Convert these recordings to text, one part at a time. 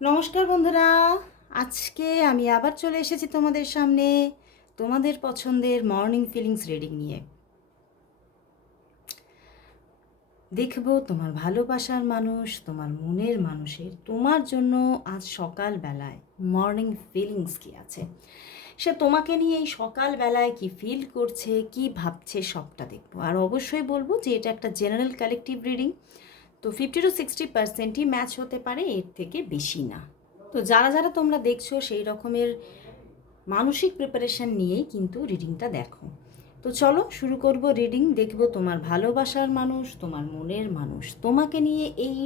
নমস্কার বন্ধুরা, আজকে আমি আবার চলে এসেছি তোমাদের সামনে তোমাদের পছন্দের মর্নিং ফিলিংস রিডিং নিয়ে। দেখবো তোমার ভালোবাসার মানুষ, তোমার মনের মানুষের তোমার জন্য আজ সকালবেলায় মর্নিং ফিলিংস কী আছে, সে তোমাকে নিয়ে এই সকালবেলায় কি ফিল করছে, কি ভাবছে, সবটা দেখবো। আর অবশ্যই বলবো যে এটা একটা জেনারেল কালেকটিভ রিডিং, তো 50 to 60%ই ম্যাচ হতে পারে, এর থেকে বেশি না। তো যারা যারা তোমরা দেখছো সেই রকমের মানসিক প্রিপারেশান নিয়েই কিন্তু রিডিংটা দেখো। তো চলো শুরু করব রিডিং। দেখব তোমার ভালোবাসার মানুষ, তোমার মনের মানুষ তোমাকে নিয়ে এই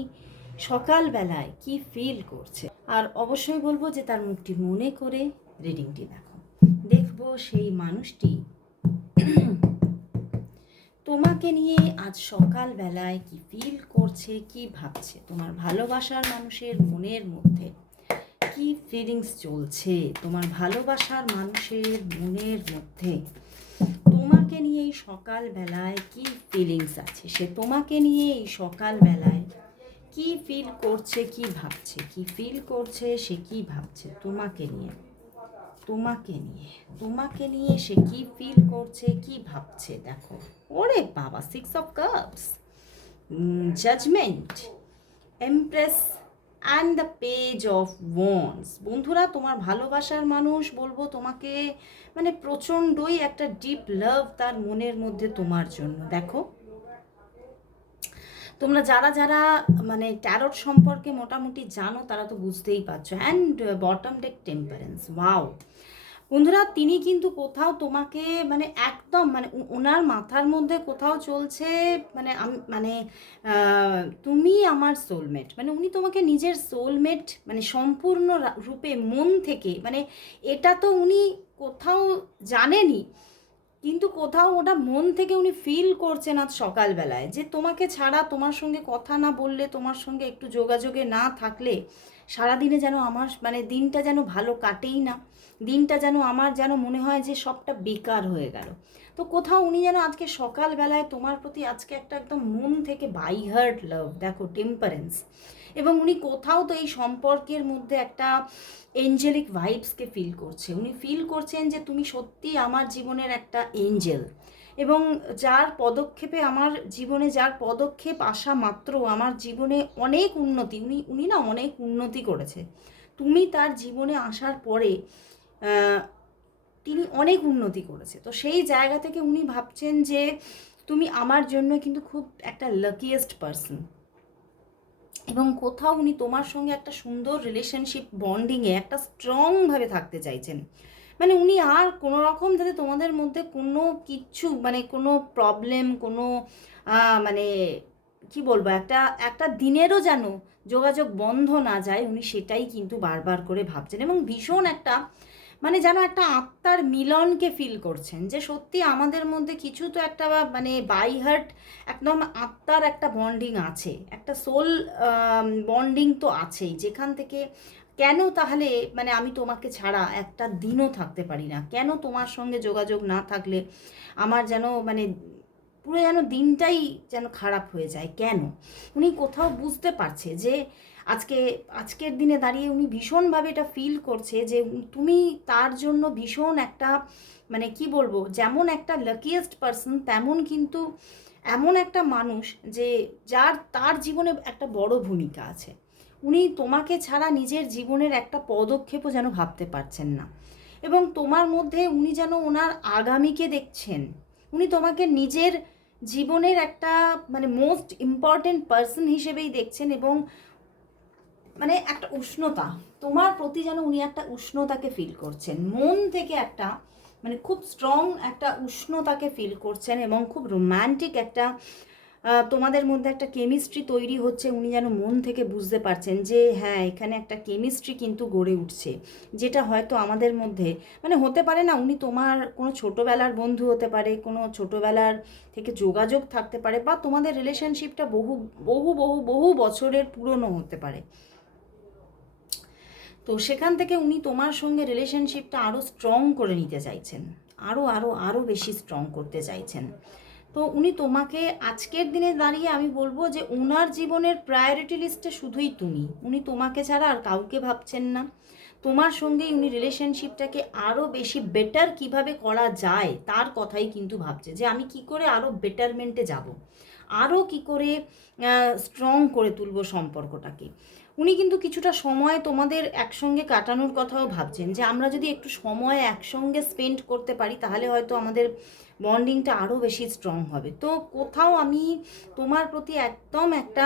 সকালবেলায় কি ফিল করছে। আর অবশ্যই বলবো যে তার মুখটি মনে করে রিডিংটি দেখো। দেখব সেই মানুষটি তোমাকে নিয়ে আজ সকালবেলায় কি ফিল করছে, কি ভাবছে। তোমার ভালোবাসার মানুষের মনের মধ্যে কি ফিলিংস চলছে, তোমার ভালোবাসার মানুষের মনের মধ্যে তোমাকে নিয়ে এই সকালবেলায় কি ফিলিংস আছে, সে তোমাকে নিয়ে এই সকালবেলায় কি ফিল করছে, কি ভাবছে, কি ফিল করছে, সে কি ভাবছে তোমাকে নিয়ে, তোমাকে নিয়ে, তোমাকে নিয়ে সে কি ফিল করছে, কি ভাবছে। দেখো, ওরে বাবা, 6 of Cups, judgement, empress and the page of wands. বন্ধুরা, তোমার ভালোবাসার মানুষ বলবো তোমাকে মানে প্রচণ্ডই একটা ডিপ লাভ তার মনের মধ্যে তোমার জন্য। দেখো, তোমরা যারা যারা মানে ট্যারট সম্পর্কে মোটামুটি জানো তারা তো বুঝতেই পারছো। And bottom day temperance, wow বন্ধুরা, তিনি কিন্তু কোথাও তোমাকে মানে একদম মানে ওনার মাথার মধ্যে কোথাও চলছে মানে মানে তুমি আমার সোলমেট, মানে উনি তোমাকে নিজের সোলমেট মানে সম্পূর্ণ রূপে মন থেকে, মানে এটা তো উনি কোথাও জানেনি, কিন্তু কোথাও ওটা মন থেকে উনি ফিল করছেন আজ সকালবেলায়, যে তোমাকে ছাড়া, তোমার সঙ্গে কথা না বললে, তোমার সঙ্গে একটু যোগাযোগে না থাকলে সারাদিনে যেন আমার মানে দিনটা যেন ভালো কাটেই না, দিনটা যেন আমার যেন মনে হয় যে সবটা বেকার হয়ে গেল। তো কোথাও উনি যেন আজকে সকালবেলায় তোমার প্রতি আজকে একটা একদম মন থেকে বাই হার্ট লাভ, দেখো টেম্পারেন্স, এবং উনি কোথাও তো এই সম্পর্কের মধ্যে একটা এঞ্জেলিক ভাইবসকে ফিল করছে। উনি ফিল করছেন যে তুমি সত্যি আমার জীবনের একটা এঞ্জেল, এবং যার পদক্ষেপে আমার জীবনে, যার পদক্ষেপ আসা মাত্র আমার জীবনে অনেক উন্নতি, উনি উনি না অনেক উন্নতি করেছে। তুমি তার জীবনে আসার পরে তিনি অনেক উন্নতি করেছে। তো সেই জায়গা থেকে উনি ভাবছেন যে তুমি আমার জন্য কিন্তু খুব একটা লাকিয়েস্ট পারসন, এবং কোথাও উনি তোমার সঙ্গে একটা সুন্দর রিলেশনশিপ বন্ডিংয়ে একটা স্ট্রংভাবে থাকতে চাইছেন। মানে উনি আর কোনো রকম যাতে তোমাদের মধ্যে কোনো কিচ্ছু মানে কোনো প্রবলেম, কোনো মানে কি বলবো, একটা একটা দিনেরও যেন যোগাযোগ বন্ধ না যায়, উনি সেটাই কিন্তু বারবার করে ভাবছেন, এবং ভীষণ একটা মানে যেন একটা আত্মার মিলনকে ফিল করছেন, যে সত্যি আমাদের মধ্যে কিছু তো একটা মানে বাই হার্ট একদম আত্মার একটা বন্ডিং আছে, একটা সোল বন্ডিং তো আছেই, যেখান থেকে কেন তাহলে মানে আমি তোমাকে ছাড়া একটা দিনও থাকতে পারি না, কেন তোমার সঙ্গে যোগাযোগ না থাকলে আমার যেন মানে পুরো যেন দিনটাই যেন খারাপ হয়ে যায়, কেন। উনি কোথাও বুঝতে পারছে যে আজকের দিনে দাঁড়িয়ে উনি ভীষণভাবে এটা ফিল করছে যে তুমি তার জন্য ভীষণ একটা মানে কি বলবো, যেমন একটা লাকিয়েস্ট পারসন, তেমন কিন্তু এমন একটা মানুষ যে তার জীবনে একটা বড় ভূমিকা আছে। উনি তোমাকে ছাড়া নিজের জীবনের একটা পদক্ষেপও যেন ভাবতে পারছেন না, এবং তোমার মধ্যে উনি যেন ওনার আগামীকে দেখছেন। উনি তোমাকে নিজের জীবনের একটা মানে মোস্ট ইম্পর্টেন্ট পার্সন হিসেবেই দেখছেন, এবং মানে একটা উষ্ণতা তোমার প্রতি যেন উনি একটা উষ্ণতাকে ফিল করছেন মন থেকে, একটা মানে খুব স্ট্রং একটা উষ্ণতাকে ফিল করছেন, এবং খুব রোম্যান্টিক একটা তোমাদের মধ্যে একটা কেমিস্ট্রি তৈরি হচ্ছে। উনি যেন মন থেকে বুঝতে পারছেন যে হ্যাঁ, এখানে একটা কেমিস্ট্রি কিন্তু গড়ে উঠছে, যেটা হয়তো আমাদের মধ্যে মানে হতে পারে না, উনি তোমার কোনো ছোটোবেলার বন্ধু হতে পারে, কোনো ছোটোবেলার থেকে যোগাযোগ থাকতে পারে, বা তোমাদের রিলেশনশিপটা বহু বহু বহু বহু বছরের পুরনো হতে পারে। তো সেখান থেকে উনি তোমার সঙ্গে রিলেশনশিপটা আরও স্ট্রং করে নিতে চাইছেন, আরও আরও আরও বেশি স্ট্রং করতে চাইছেন। তো উনি তোমাকে আজকের দিনে দাঁড়িয়ে আমি বলবো যে ওনার জীবনের প্রায়োরিটি লিস্টে শুধুই তুমি, উনি তোমাকে ছাড়া আর কাউকে ভাবছেন না। তোমার সঙ্গেই উনি রিলেশনশিপটাকে আরও বেশি বেটার কিভাবে করা যায় তার কথাই কিন্তু ভাবছে, যে আমি কি করে আরও বেটারমেন্টে যাব, আরও কি করে স্ট্রং করে তুলব সম্পর্কটাকে। উনি কিন্তু কিছুটা সময় তোমাদের একসঙ্গে কাটানোর কথাও ভাবছেন, যে আমরা যদি একটু সময় একসঙ্গে স্পেন্ড করতে পারি তাহলে হয়তো আমাদের বন্ডিংটা আরও বেশি স্ট্রং হবে। তো কোথাও আমি তোমার প্রতি একদম একটা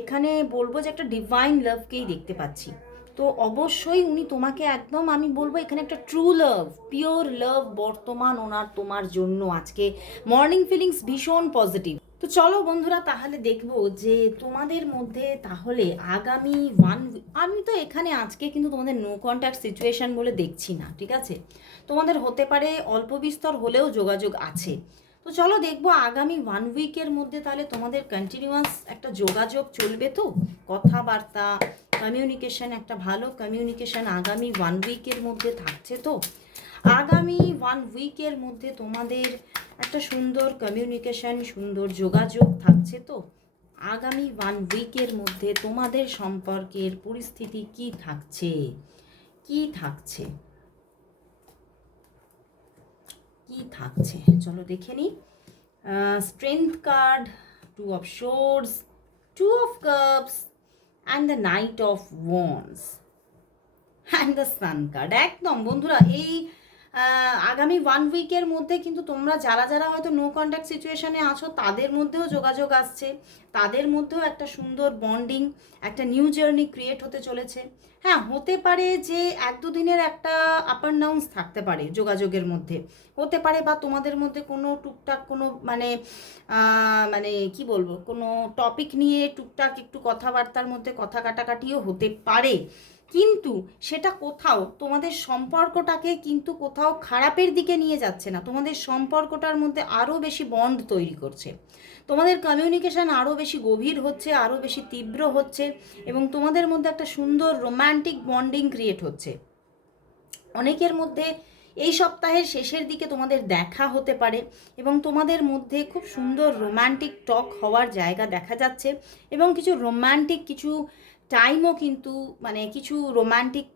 এখানে বলবো যে একটা ডিভাইন লাভকেই দেখতে পাচ্ছি। তো অবশ্যই উনি তোমাকে একদম আমি বলবো এখানে একটা ট্রু লাভ, পিওর লাভ বর্তমান ওনার তোমার জন্য আজকে মর্নিং ফিলিংস ভীষণ পজিটিভ। তো চলো বন্ধুরা তাহলে দেখবো যে তোমাদের মধ্যে তাহলে আগামী আমি তো এখানে আজকে কিন্তু তোমাদের নো কন্ট্যাক্ট সিচুয়েশন বলে দেখছি না, ঠিক আছে, তোমাদের হতে পারে অল্প বিস্তর হলেও যোগাযোগ আছে। তো চলো দেখবো আগামী 1 উইকের মধ্যে তাহলে তোমাদের কন্টিনিউয়াস একটা যোগাযোগ চলবে, তো কথাবার্তা কমিউনিকেশন, একটা ভালো কমিউনিকেশন আগামী 1 উইকের মধ্যে থাকছে। তো আগামী 1 উইকের মধ্যে তোমাদের একটা সুন্দর কমিউনিকেশন, সুন্দর যোগাযোগ থাকছে। তো আগামী 1 উইকের মধ্যে তোমাদের সম্পর্কের পরিস্থিতি কি থাকছে, কি থাকছে, কি থাকছে চলো দেখে নিই। Strength card, 2 of swords, 2 of cups and the knight of wands and the sun card. একদম বন্ধুরা এই আগামী 1 উইকের মধ্যে কিন্তু তোমরা যারা যারা হয়তো নো কন্ট্যাক্ট সিচুয়েশনে আছো তাদের মধ্যেও যোগাযোগ আসছে, তাদের মধ্যেও একটা সুন্দর বন্ডিং, একটা নিউ জার্নি ক্রিয়েট হতে চলেছে। হ্যাঁ, হতে পারে যে 1-2 দিনের একটা আপ অ্যান্ড ডাউনস থাকতে পারে যোগাযোগের মধ্যে, হতে পারে, বা তোমাদের মধ্যে কোনো টুকটাক কোনো মানে মানে কি বলবো কোনো টপিক নিয়ে টুকটাক একটু কথাবার্তার মধ্যে কথা কাটাকাটিও হতে পারে, কিন্তু সেটা কোথাও তোমাদের সম্পর্কটাকে কিন্তু কোথাও খারাপের দিকে নিয়ে যাচ্ছে না, তোমাদের সম্পর্কটার মধ্যে আরও বেশি বন্ড তৈরি করছে, তোমাদের কমিউনিকেশান আরও বেশি গভীর হচ্ছে, আরও বেশি তীব্র হচ্ছে, এবং তোমাদের মধ্যে একটা সুন্দর রোম্যান্টিক বন্ডিং ক্রিয়েট হচ্ছে। অনেকের মধ্যে এই সপ্তাহের শেষের দিকে তোমাদের দেখা হতে পারে এবং তোমাদের মধ্যে খুব সুন্দর রোম্যান্টিক টক হওয়ার জায়গা দেখা যাচ্ছে, এবং কিছু রোম্যান্টিক কিছু টাইমও কিন্তু মানে কিছু রোম্যান্টিক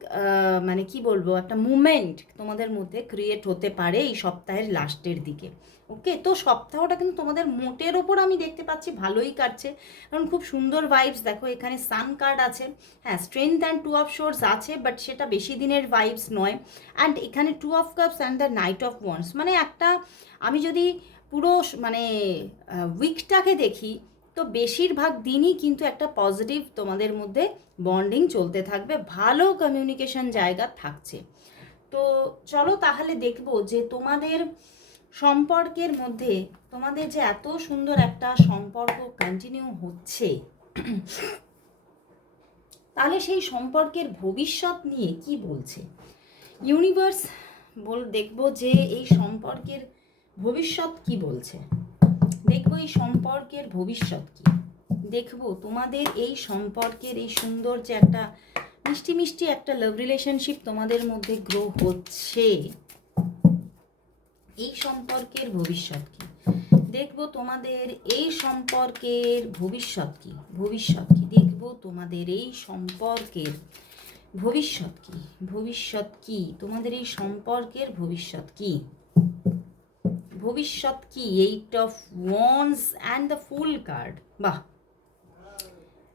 মানে কি বলবো একটা মুমেন্ট তোমাদের মধ্যে ক্রিয়েট হতে পারে এই সপ্তাহের লাস্টের দিকে। ওকে, তো সপ্তাহটা কিন্তু তোমাদের মোটের ওপর আমি দেখতে পাচ্ছি ভালোই কাটছে, কারণ খুব সুন্দর ভাইবস। দেখো এখানে সান কার্ড আছে, হ্যাঁ স্ট্রেংথ অ্যান্ড 2 অফ শোর্স আছে, বাট সেটা বেশি দিনের ভাইবস নয়। অ্যান্ড এখানে 2 of cups and the knight of wands, মানে একটা আমি যদি পুরো মানে উইকটাকে দেখি তো বেশিরভাগ দিনই কিন্তু একটা পজিটিভ তোমাদের মধ্যে বন্ডিং চলতে থাকবে, ভালো কমিউনিকেশন জায়গা থাকছে। তো চলো তাহলে দেখবো যে তোমাদের সম্পর্কের মধ্যে তোমাদের যে এত সুন্দর একটা সম্পর্ক কন্টিনিউ হচ্ছে, তাহলে সেই সম্পর্কের ভবিষ্যৎ নিয়ে কি বলছে ইউনিভার্স। দেখবো যে এই সম্পর্কের ভবিষ্যৎ কি বলছে, দেখবো এই সম্পর্কের ভবিষ্যৎ কি, দেখবো তোমাদের এই সম্পর্কের এই সুন্দর যে একটা মিষ্টি মিষ্টি একটা লাভ রিলেশনশিপ তোমাদের মধ্যে গ্রো হচ্ছে, এই সম্পর্কের ভবিষ্যৎ কি, দেখবো তোমাদের এই সম্পর্কের ভবিষ্যৎ কি, ভবিষ্যৎ কি দেখবো তোমাদের এই সম্পর্কের ভবিষ্যৎ কি, ভবিষ্যৎ কি তোমাদের এই সম্পর্কের ভবিষ্যৎ কি, ভবিষ্যৎ কি। 8 of wands and the fool card, বাহ,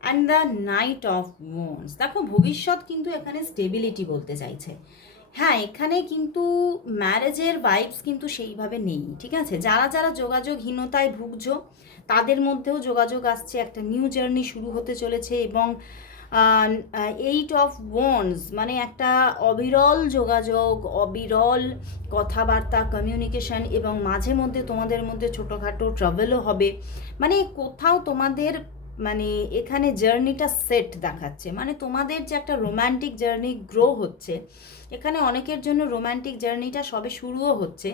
and the knight of wands. দেখো ভবিষ্যৎ কিন্তু এখানে স্টেবিলিটি বলতে চাইছে। হ্যাঁ, এখানে কিন্তু ম্যারেজের ভাইবস কিন্তু সেইভাবে নেই, ঠিক আছে, যারা যারা যোগাযোগহীনতায় ভুগছো তাদের মধ্যেও যোগাযোগ আসছে, একটা নিউ জার্নি শুরু হতে চলেছে, এবং 8 অফ ওয়ান্ডস মানে একটা অবিরল যোগাযোগ, অবিরল কথাবার্তা কমিউনিকেশন, এবং মাঝে মধ্যে তোমাদের মধ্যে ছোটোখাটো ট্রাভেলও হবে, মানে কোথাও তোমাদের মানে এখানে জার্নিটা সেট দেখাচ্ছে, মানে তোমাদের যে একটা রোম্যান্টিক জার্নি গ্রো হচ্ছে, এখানে অনেকের জন্য রোম্যান্টিক জার্নিটা সবে শুরুও হচ্ছে,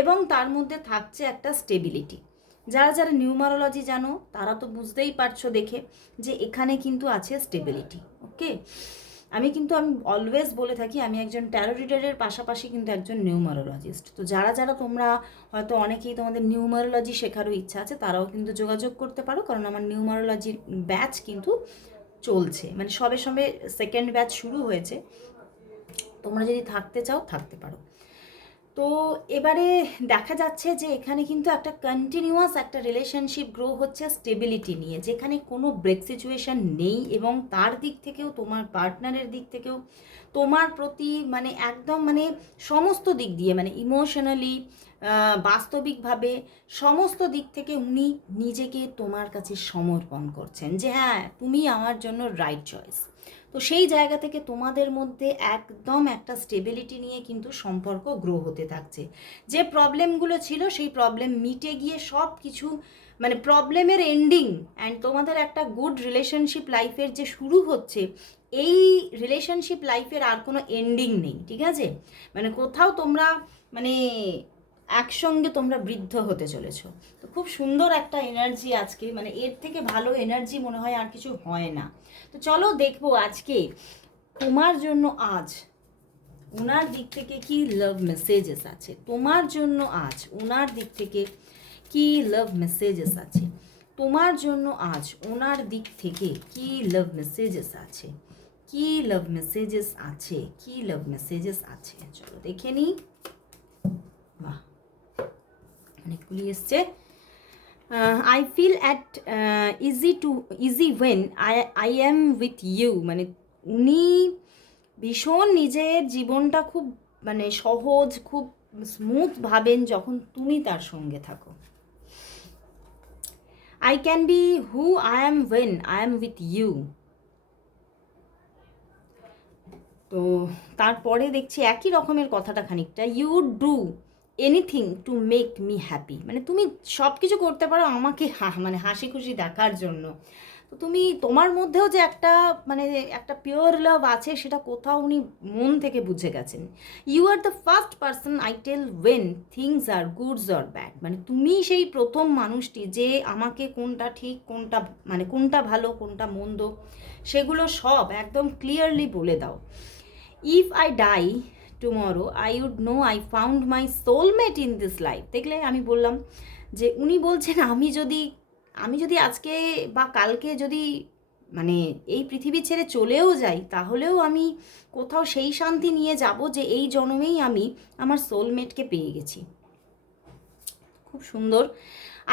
এবং তার মধ্যে থাকছে একটা স্টেবিলিটি। যারা যারা নিউমারোলজি জানো তারা তো বুঝতেই পারছো দেখে যে এখানে কিন্তু আছে স্টেবিলিটি। ওকে, আমি অলওয়েজ বলে থাকি আমি একজন ট্যারো রিডারের পাশাপাশি কিন্তু একজন নিউমারোলজিস্ট। তো যারা যারা তোমরা হয়তো অনেকেই তোমাদের নিউমারোলজি শেখারও ইচ্ছা আছে, তারাও কিন্তু যোগাযোগ করতে পারো, কারণ আমার নিউমারোলজির ব্যাচ কিন্তু চলছে, মানে সবে সবে সেকেন্ড ব্যাচ শুরু হয়েছে। তোমরা যদি থাকতে চাও থাকতে পারো। তো এবারে দেখা যাচ্ছে যে এখানে কিন্তু একটা কন্টিনিউয়াস একটা রিলেশনশিপ গ্রো হচ্ছে স্টেবিলিটি নিয়ে, যেখানে কোনো ব্রেক সিচুয়েশান নেই, এবং তার দিক থেকেও তোমার পার্টনারের দিক থেকেও তোমার প্রতি মানে একদম মানে সমস্ত দিক দিয়ে মানে ইমোশনালি, বাস্তবিকভাবে সমস্ত দিক থেকে উনি নিজেকে তোমার কাছে সমর্পণ করছেন যে হ্যাঁ তুমি আমার জন্য রাইট চয়েস। তো সেই জায়গা থেকে তোমাদের মধ্যে একদম একটা স্টেবিলিটি নিয়ে কিন্তু সম্পর্ক গ্রো হতে থাকছে। যে প্রবলেমগুলো ছিল সেই প্রবলেম মিটে গিয়ে সব কিছু মানে প্রবলেমের এন্ডিং অ্যান্ড তোমাদের একটা গুড রিলেশনশিপ লাইফের যে শুরু হচ্ছে, এই রিলেশনশিপ লাইফের আর কোনো এন্ডিং নেই, ঠিক আছে? মানে কোথাও তোমরা মানে একসঙ্গে তোমরা বৃদ্ধ হতে চলেছো। তো খুব সুন্দর একটা এনার্জি আজকে, মানে এর থেকে ভালো এনার্জি মনে হয় আর কিছু হয় না। তো চলো দেখবো আজকে তোমার জন্য আজ ওনার দিক থেকে কি লাভ মেসেজেস আছে, তোমার জন্য আজ ওনার দিক থেকে কি লাভ মেসেজেস আছে, তোমার জন্য আজ ওনার দিক থেকে কি লাভ মেসেজেস আছে, কি লাভ মেসেজেস আছে, কি লাভ মেসেজেস আছে। চলো দেখে নিই। বাহ, অনেকগুলি এসছে। I feel at easy when I am with you, মানে উনি ভীষণ নিজের জীবনটা খুব মানে সহজ, খুব স্মুথ ভাবেন যখন তুমি তার সঙ্গে থাকো। I can be who I am when I am with you. তো তারপরে দেখছি একই রকমের কথাটা খানিকটা, you do anything to make me happy, মানে তুমি সব কিছু করতে পারো আমাকে মানে হাসি খুশি দেখার জন্য। তো তুমি তোমার মধ্যেও যে একটা মানে একটা পিওর লাভ আছে সেটা কোথাও উনি মন থেকে বুঝে গেছেন। You are the first person I tell when things are goods or bad, মানে তুমি সেই প্রথম মানুষটি যে আমাকে কোনটা ঠিক কোনটা মানে কোনটা ভালো কোনটা মন্দ সেগুলো সব একদম ক্লিয়ারলি বলে দাও। If I die tomorrow I would know I found my soulmate in this life. দেখলে আমি বললাম যে উনি বলছেন আমি যদি আজকে বা কালকে যদি মানে এই পৃথিবী ছেড়ে চলেও যাই, তাহলেও আমি কোথাও সেই শান্তি নিয়ে যাব যে এই জন্মেই আমি আমার সোলমেটকে পেয়ে গেছি। খুব সুন্দর।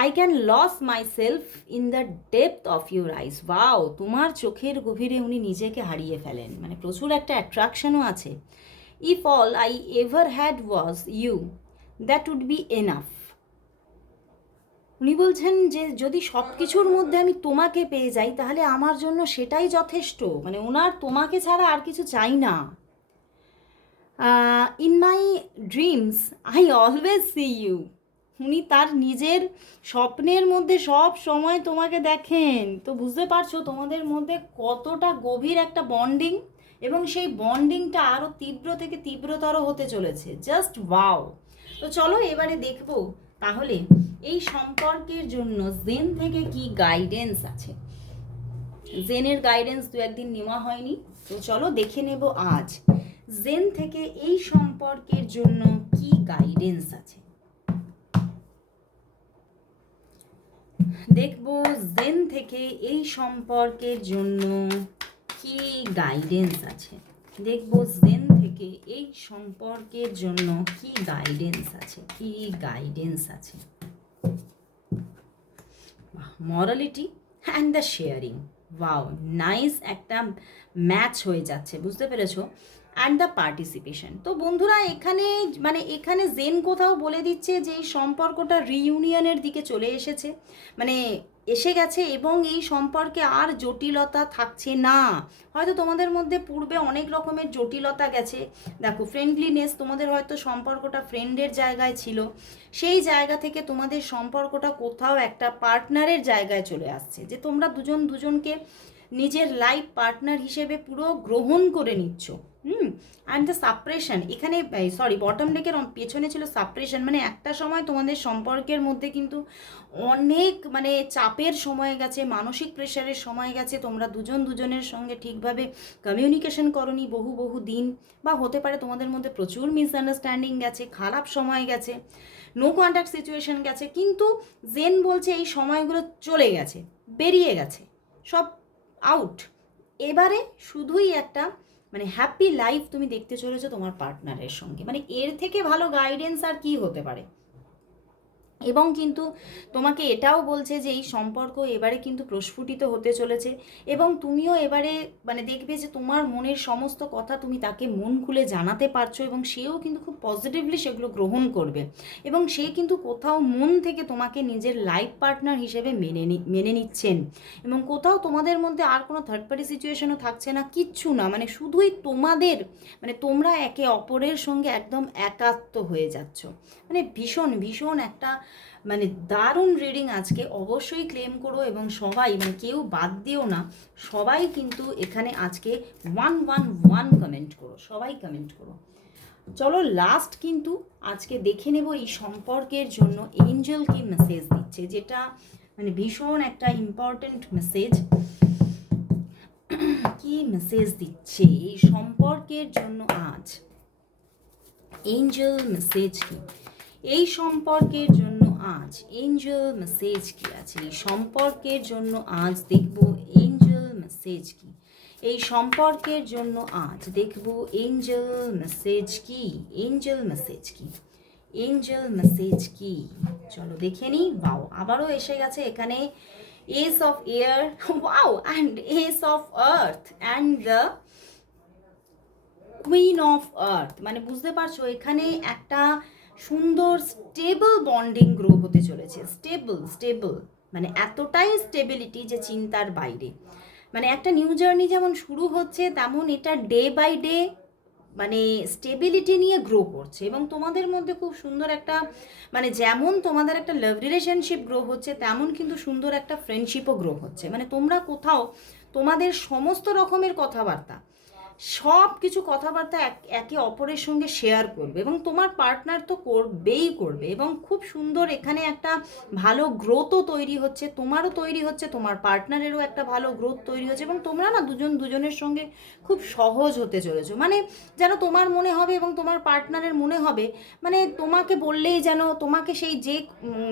I can lose myself in the depth of your eyes. Wow, তোমার চোখের গভীরে উনি নিজেকে হারিয়ে ফেলেন, মানে প্রচুর একটা অ্যাট্রাকশনও আছে। If all I ever had was you that would be enough. উনি বলছেন যে যদি সব কিছুর মধ্যে আমি তোমাকে পেয়ে যাই তাহলে আমার জন্য সেটাই যথেষ্ট, মানে ওনার তোমাকে ছাড়া আর কিছু চাই না। In my dreams I always see you. উনি তার নিজের স্বপ্নের মধ্যে সব সময় তোমাকে দেখেন। তো বুঝতে পারছো তোমাদের মধ্যে কতটা গভীর একটা বন্ডিং, এবং সেই বন্ডিংটা আরও তীব্র থেকে তীব্রতর হতে চলেছে। Just wow. তো চলো এবারে দেখবো তাহলে এই সম্পর্কের জন্য জেন থেকে কি গাইডেন্স আছে। জেনের গাইডেন্স দু একদিন নেওয়া হয়নি, তো চলো দেখে নেব আজ জেন থেকে এই সম্পর্কের জন্য কি গাইডেন্স আছে। দেখব জেন থেকে এই সম্পর্কের জন্য কি গাইডেন্স আছে, দেখব জেন থেকে এই সম্পর্কের জন্য কি গাইডেন্স আছে, কি গাইডেন্স আছে। Morality and the sharing. Wow, nice একটা ম্যাচ হয়ে যাচ্ছে, বুঝতে পেরেছো? And the participation. তো বন্ধুরা এখানে মানে এখানে জেন কোথাও বলে দিচ্ছে যে এই সম্পর্কটা রিইউনিয়নের দিকে চলে এসেছে, মানে এসে গেছে, এবং এই সম্পর্কে আর জটিলতা থাকছে না। হয়তো তোমাদের মধ্যে পূর্বে অনেক রকমের জটিলতা গেছে, দেখো ফ্রেন্ডলিনেস, তোমাদের হয়তো সম্পর্কটা ফ্রেন্ডের জায়গায় ছিল, সেই জায়গা থেকে তোমাদের সম্পর্কটা কোথাও একটা পার্টনারের জায়গায় চলে আসছে, যে তোমরা দুজন দুজনকে নিজের লাইফ পার্টনার হিসেবে পুরো গ্রহণ করে নিচ্ছ। অ্যান্ড দ্য সাপ্রেশন, এখানে সরি বটম ডেকের পেছনে ছিল সাপ্রেশন, মানে একটা সময় তোমাদের সম্পর্কের মধ্যে কিন্তু অনেক মানে চাপের সময় গেছে, মানসিক প্রেশারের সময় গেছে, তোমরা দুজন দুজনের সঙ্গে ঠিকভাবে কমিউনিকেশন করনি বহু বহু দিন, বা হতে পারে তোমাদের মধ্যে প্রচুর মিসআন্ডারস্ট্যান্ডিং গেছে, খারাপ সময় গেছে, নো কন্ট্যাক্ট সিচুয়েশন গেছে, কিন্তু জেন বলছে এই সময়গুলো চলে গেছে, বেরিয়ে গেছে, সব আউট। এবারে শুধুই একটা মানে হ্যাপি লাইফ তুমি দেখতে চলেছো তোমার পার্টনারের সঙ্গে, মানে এর থেকে ভালো গাইডেন্স আর কি হতে পারে। এবং কিন্তু তোমাকে এটাও বলছে যে এই সম্পর্ক এবারে কিন্তু প্রস্ফুটিত হতে চলেছে, এবং তুমিও এবারে মানে দেখবে যে তোমার মনের সমস্ত কথা তুমি তাকে মন খুলে জানাতে পারছো, এবং সেও কিন্তু খুব পজিটিভলি সেগুলো গ্রহণ করবে, এবং সে কিন্তু কোথাও মন থেকে তোমাকে নিজের লাইফ পার্টনার হিসেবে মেনে নিচ্ছেন, এবং কোথাও তোমাদের মধ্যে আর কোনো থার্ড পার্টি সিচুয়েশনও থাকছে না, কিচ্ছু না, মানে শুধুই তোমাদের মানে তোমরা একে অপরের সঙ্গে একদম একাত্ম হয়ে যাচ্ছ। মানে ভীষণ ভীষণ একটা মানে দারুণ রিডিং আজকে, অবশ্যই ক্লেম করো, এবং সবাই মানে কেউ বাদ দিও না, সবাই কিন্তু এখানে আজকে 111 কমেন্ট করো, সবাই কমেন্ট করো। চলো লাস্ট কিন্তু আজকে দেখে নেব এই সম্পর্কের জন্য এঞ্জেল কি মেসেজ দিচ্ছে, যেটা মানে ভীষণ একটা ইম্পর্টেন্ট মেসেজ। কি মেসেজ দিচ্ছে এই সম্পর্কের জন্য আজ, এঞ্জেল মেসেজ কি এই সম্পর্কের জন্য আজ, এঞ্জেল মেসেজ কি আছে এই সম্পর্কের জন্য আজ, দেখব এঞ্জেল মেসেজ কি এই সম্পর্কের জন্য আজ, দেখব এঞ্জেল মেসেজ কি, এঞ্জেল মেসেজ কি, এঞ্জেল মেসেজ কি। চলো দেখে নিই। ওয়াও, আবারও এসে গেছে এখানে S of air, wow, and S of earth and the queen of earth. মানে বুঝতে পারছো এখানে একটা সুন্দর স্টেবল বন্ডিং গ্রো হতে চলেছে, স্টেবল মানে এতটাই স্টেবিলিটি যে চিন্তার বাইরে, মানে একটা নিউ জার্নি যেমন শুরু হচ্ছে তেমন এটা ডে বাই ডে মানে স্টেবিলিটি নিয়ে গ্রো করছে, এবং তোমাদের মধ্যে খুব সুন্দর একটা মানে যেমন তোমাদের একটা লাভ রিলেশনশিপ গ্রো হচ্ছে তেমন কিন্তু সুন্দর একটা ফ্রেন্ডশিপও গ্রো হচ্ছে। মানে তোমরা কোথাও তোমাদের সমস্ত রকমের কথাবার্তা, সব কিছু কথাবার্তা একে অপরের সঙ্গে শেয়ার করবে, এবং তোমার পার্টনার তো করবেই করবে, এবং খুব সুন্দর এখানে একটা ভালো গ্রোথও তৈরি হচ্ছে, তোমারও তৈরি হচ্ছে, তোমার পার্টনারেরও একটা ভালো গ্রোথ তৈরি হচ্ছে, এবং তোমরা না দুজন দুজনের সঙ্গে খুব সহজ হতে চলেছো। মানে যেন তোমার মনে হবে এবং তোমার পার্টনারের মনে হবে মানে তোমাকে বললেই যেন তোমাকে সেই যে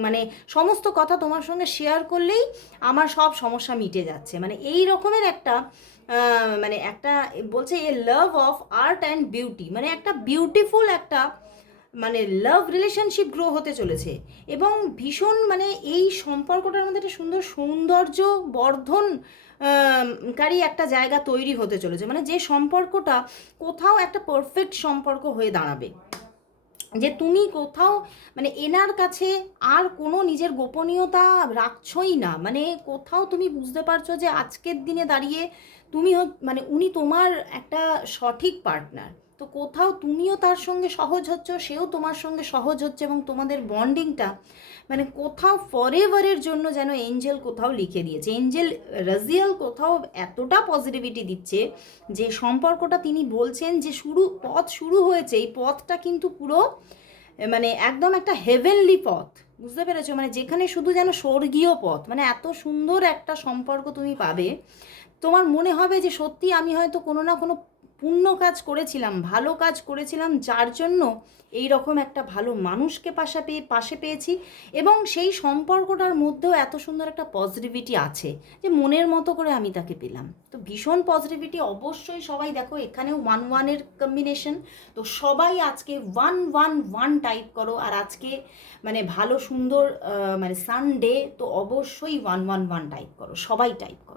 মানে সমস্ত কথা তোমার সঙ্গে শেয়ার করলেই আমার সব সমস্যা মিটে যাচ্ছে, মানে এই রকমের একটা মানে একটা বলছে a love of art and beauty, মানে একটা বিউটিফুল একটা মানে লাভ রিলেশনশিপ গ্রো হতে চলেছে, এবং ভীষণ মানে এই সম্পর্কটার মধ্যে একটা সুন্দর সৌন্দর্য বর্ধন কারী একটা জায়গা তৈরি হতে চলেছে, মানে যে সম্পর্কটা কোথাও একটা পারফেক্ট সম্পর্ক হয়ে দাঁড়াবে, যে তুমি কোথাও মানে এনার কাছে আর কোনো নিজের গোপনীয়তা রাখছই না, মানে কোথাও তুমি বুঝতে পারছো যে আজকের দিনে দাঁড়িয়ে তুমি মানে উনি তোমার একটা সঠিক পার্টনার, তো কোথাও তুমিও তার সঙ্গে সহজ হচ্ছ, সেও তোমার সঙ্গে সহজ হচ্ছে, এবং তোমাদের বন্ডিংটা মানে কোথাও ফরএভারের জন্য যেন এঞ্জেল কোথাও লিখে দিয়েছে, এঞ্জেল রাজিয়াল কোথাও এতটা পজিটিভিটি দিচ্ছে যে সম্পর্কটা তিনি বলছেন যে পথ শুরু হয়েছে, এই পথটা কিন্তু পুরো মানে একদম একটা হেভেনলি পথ, বুঝতে পেরেছো, মানে যেখানে শুধু যেন স্বর্গীয় পথ, মানে এত সুন্দর একটা সম্পর্ক তুমি পাবে, তোমার মনে হবে যে সত্যি আমি হয়তো কোনো না কোনো পুণ্য কাজ করেছিলাম, ভালো কাজ করেছিলাম, যার জন্য এই রকম একটা ভালো মানুষকে পাশে পেয়েছি, এবং সেই সম্পর্কটার মধ্যেও এত সুন্দর একটা পজিটিভিটি আছে যে মনের মতো করে আমি তাকে পেলাম, তো ভীষণ পজিটিভিটি। অবশ্যই সবাই দেখো এখানেও 1-1 কম্বিনেশন, তো সবাই আজকে 1-1-1 টাইপ করো, আর আজকে মানে ভালো সুন্দর মানে সানডে, তো অবশ্যই 1-1-1 টাইপ করো, সবাই টাইপ করো।